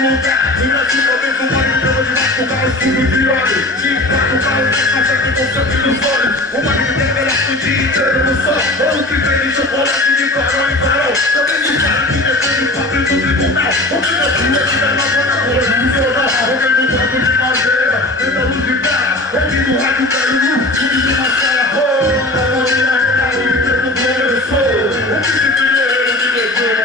lugar. E na sua cabeça o marido dela de mais com o carro escuro de óleo. De quatro carros, mas aqui com sangue nos olhos. O marido dela era o dia inteiro no sol. Ou que vende chocolate de farol em farol. Também de cara que defende o papo do tribunal. O que na rua que dá nova na rua do jornal. Alguém no banco de madeira, dentro da luz de cara. Ouvindo o rádio caiu no fundo de uma sala. Oh, a mulher era aí, o tempo começou. O que se primeiro de beber.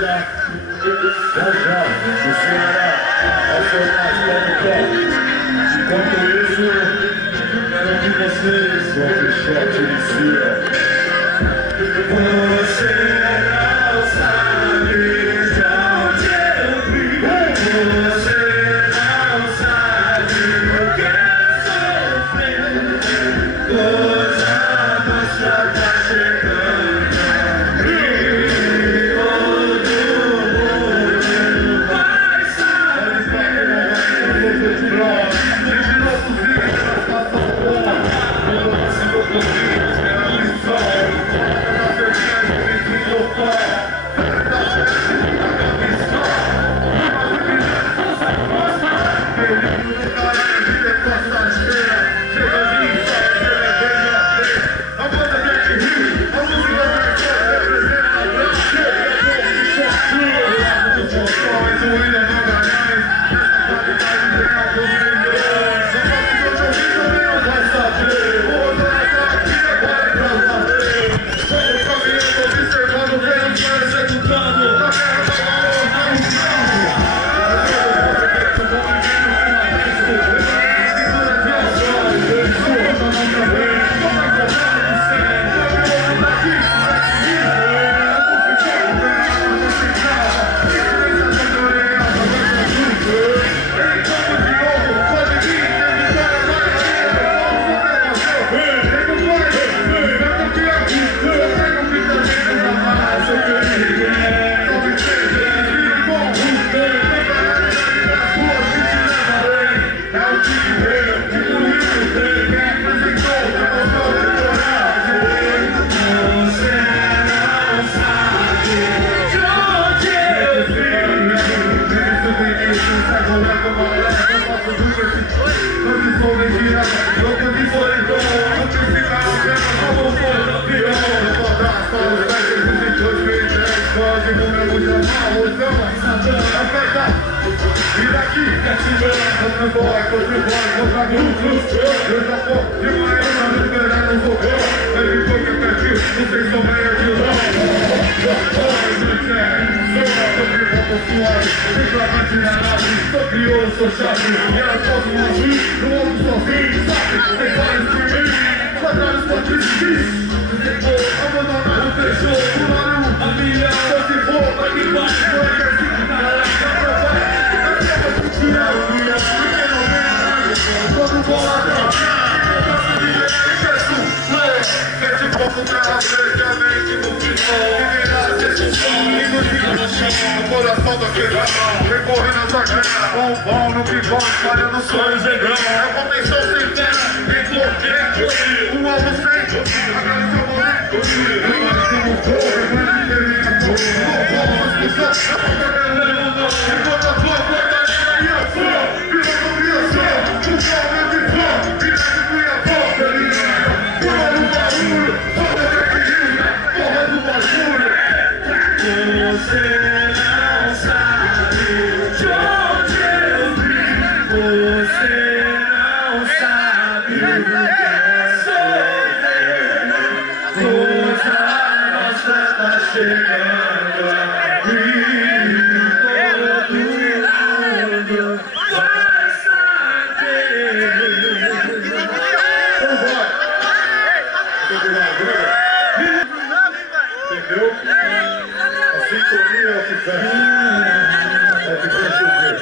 Já, você irá acionar as palmas. Enquanto isso, quero que vocês vão fechar a inicia. Você não sabe de onde eu vim. Você não sabe o que eu sofri. Coisa nossa tá chegando. E daqui, vamos embora, vou pra grupo. Eu já vou demais, eu não esperar no fogão. Ele foi que perfil, não sei se sou meio de longe. Sou suave, reclamante na nave. Sou crioulo, sou chato, e elas possam ouvir. No outro sozinho, sabe? Tem vários por mim, quadrados pra desistir. Abandonar o fechou, pularam a milha. Só se for, vai que vai, foi que assim. Tirar o dia, porque não vem nada. Quando bola esse pouco pra certamente no final. O coração daquele recorrendo a sua grana. Bom no bigode, espalhando sonhos em grama. É contenção sem terra, importante. Um alvo sem, agradecer o momento. Agora como for, grande terreno. Vamos expulsar, enquanto a tua guarda. Você não sabe de onde eu vim. Você não sabe o que é sofrer. Coisa nossa tá chegando aqui. Entendeu? A sintonia é o que fecha. É o que fecha o dia.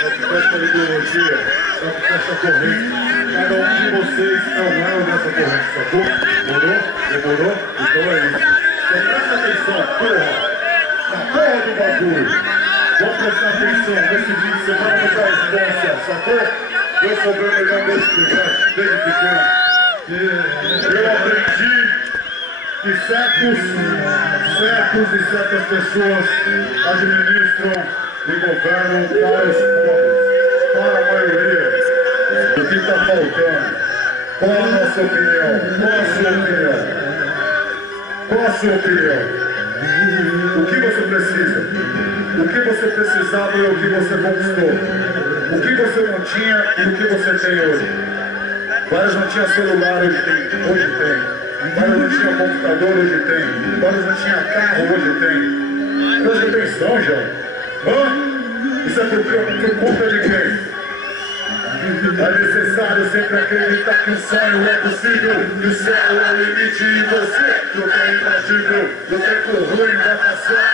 É o que fecha a ideologia. É o que fecha a corrente. Cada um de vocês é um elo dessa corrente, sacou? Demorou? Demorou? Então é isso. Presta atenção, porra! Na porra do bagulho! Vamos prestar atenção nesse fim de semana da resposta, sacou? Eu sou bem melhor desde pequeno. Eu aprendi que certas pessoas administram e governam para os povos, para a maioria. O que está faltando? Qual a nossa opinião? Qual a sua opinião? Qual a sua opinião? O que você precisa? O que você precisava e o que você conquistou? O que você não tinha e o que você tem hoje? Vários não tinham celular, hoje tem. Vários não tinham computador, hoje tem. Vários não tinham carro, hoje tem. Presta atenção, João. Hã? Isso é por conta de quem? É necessário sempre acreditar que o sonho é possível, que o céu é o limite e você não é imbatível. O tempo ruim vai passar.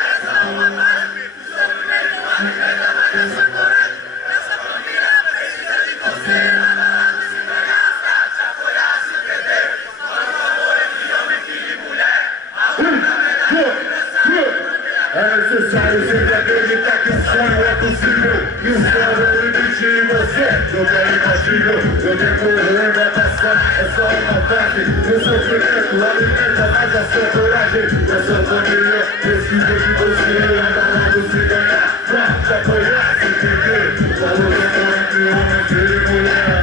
É necessário sempre acreditar que o sonho é possível, que o céu é o limite e você não é imbatível. O tempo ruim vai passar, é só uma fase. O sofrimento alimenta mais a sua coragem. A sua família precisa de você, anda logo se ganhar, pra te apoiar, se perder. Falou de amor entre homens e mulher.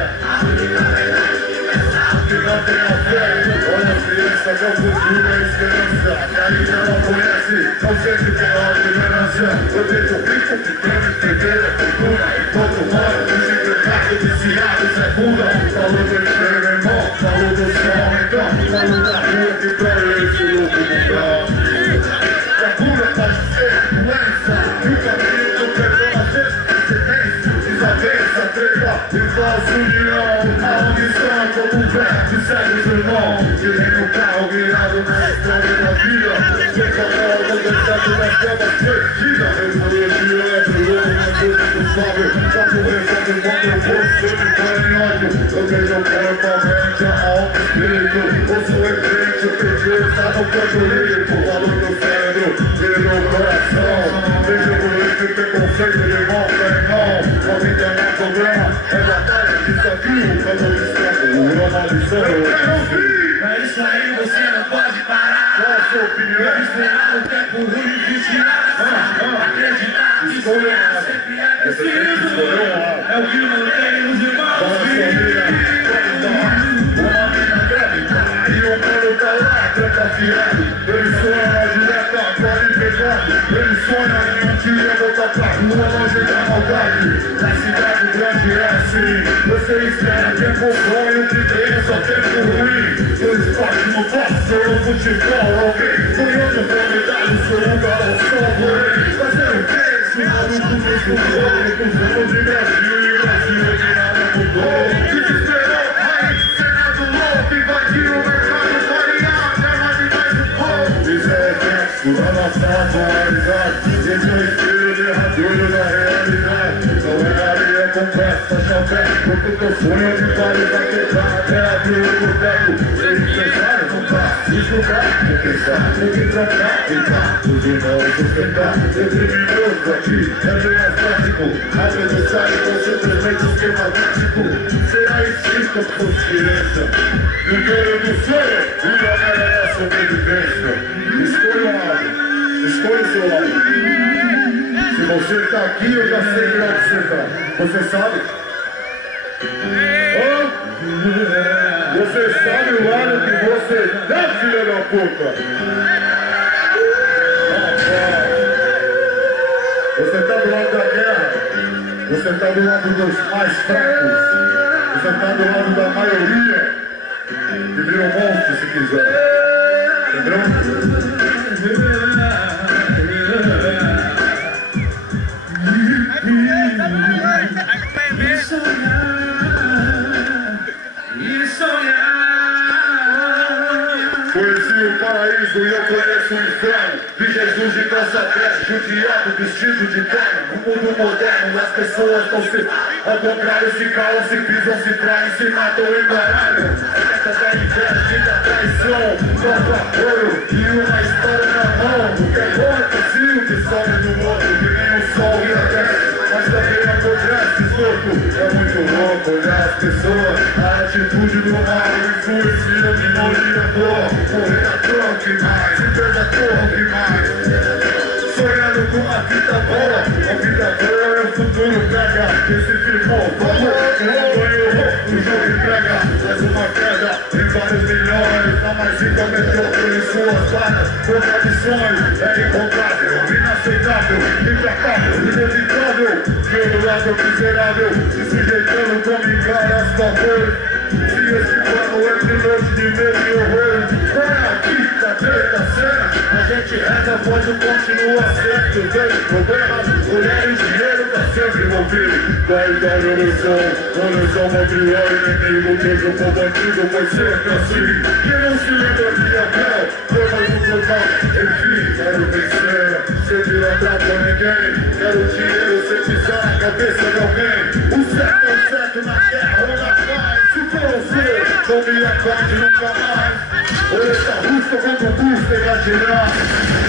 Que não tem a fé, olha a criança, meu futuro é esperança. Que ainda não conhece, não sente que é a liderança. Eu vejo o rico que tem entender a cultura. E todo mundo, desempregado, viciado, isso é bunda. Falou do emprego, irmão, falou do sol, então. Falou da rua que pra esse louco mundão. A cura pode ser doença, e o caminho do perdão às vezes precedência. Desavença, treta e falsa união. A ambição é como um verbo, segue os irmãos. Que nem no carro virado na história da vida. Sem papel, no deserto das trevas perdidas. Rebologia é pro louco, mas Deus não sabe. Já que o resolve contra o povo, ele tá em ódio. Eu vejo o corpo, a mente, a alma, o espírito. Ouço em frente, o pedido está no canto limpo. Valor do cérebro, vira no coração. Vejo o boleto, preconceito de mão pra irmão. A vida não é problema, é batalha, desafio. Quando eu destaco, é uma lição. Eu quero ouvir! É isso aí, você não pode parar. Qual a sua opinião? Esperar o tempo ruim vigiar. Acreditar que sonhar sempre é preciso. É o que mantém os irmãos vivos. E o mano tá lá, trata fiado. Ele sonha direto, agora empregado. Ele sonha em um dia voltar pra rua, longe da maldade. Na cidade grande é assim. Você espera tempo bom e o que vem é só tempo ruim. Dois partes no boxe ou no futebol. Alguém sonhando pra me dar o seu lugar ao sol. Fazer o que? Esse maluco me estudou. Recusamos de Brasil e o Brasil de nada mudou. Desesperou, aí, Senado louco. Invadiu o mercado variado, é mais e mais um pouco. Isso é reflexo da nossa atualidade. Esse é o espelho derradeiro da realidade. Não é areia completa, chapéu. Porque teu sonho de pares vai quebrar até abrir o boteco. Ser empresário não tá, estudar, repensar, tem que trocar, tentar, os irmãos sustentar. Ser criminoso aqui é bem mais prático. Às vezes sai com simplesmente esquema tático. Será instinto por confiança. Viver do sonho e a era da sobrevivência. Escolha um lado, escolha o seu lado. Se você tá aqui, eu já sei que lado você tá. Você sabe? Você sabe o lado que você dá, filha da puta? Você tá do lado da guerra. Você tá do lado dos mais fracos. Você tá do lado da maioria. Que vira um monstro se quiser. Entendeu? Conheci o paraíso e eu conheço o inferno. Vi Jesus de calça preta, judiado, vestido de terno. No mundo moderno as pessoas não se... Ao contrário se calam, se pisam, se traem, se matam e baralham. festa da inveja e da traição. Copa, ouro e uma história na mão. O que é bom é possível que sobe do mundo, que nem o sol e a terra. Mas também apodrece, louco. É muito louco olhar as pessoas. A atitude do mal influencia a minoria boa. Correr a troca e mais, se perde a torre e mais. Sonhando com uma vida boa. A vida boa é o futuro, pega. Esse firmou, falou, ganhou, o jogo entrega. Mais uma queda, tem vários milhões. A mais rica metrópole em suas varas. Contradições, é incontrável, inaceitável, implacável, inevitável. Pelo lado miserável, se sujeitando como encara as favores. Se esse plano é piloto de medo e horror. Põe aqui, tá treta, cena. A gente reza, pode continuar sendo. Tem problemas, mulher e dinheiro tá sempre envolvido. Qualidade, olha material, inimigo, teve um povo antigo, foi sempre assim. Quem não se lembra de Abel, foi mais um local. Enfim, quero vencer, sem dilacrar pra ninguém. Quero dinheiro sem pisar na cabeça de alguém. O certo é o certo na guerra ou na paz. Se for você, não me acorde nunca mais. Olha essa rusca quando busca imaginar.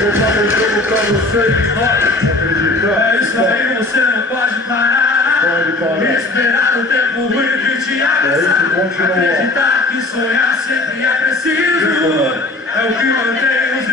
Eu falo o jogo pra você e nós acreditar. É isso aí, você não pode parar. Pode parar. Esperar o tempo ruim que te abraçar. Acreditar que sonhar sempre é preciso. É o que mantém os